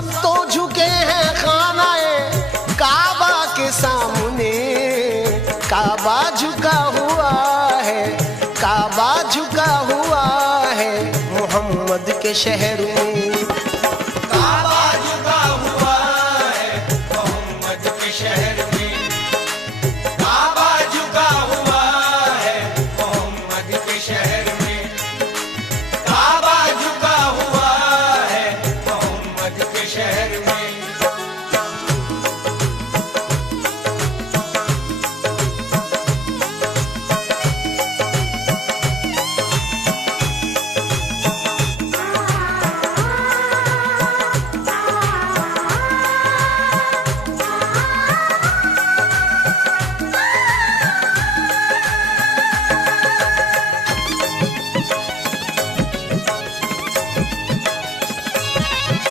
सब तो झुके हैं खानाए काबा के सामने। काबा झुका हुआ है, काबा झुका हुआ है मोहम्मद के शहर में।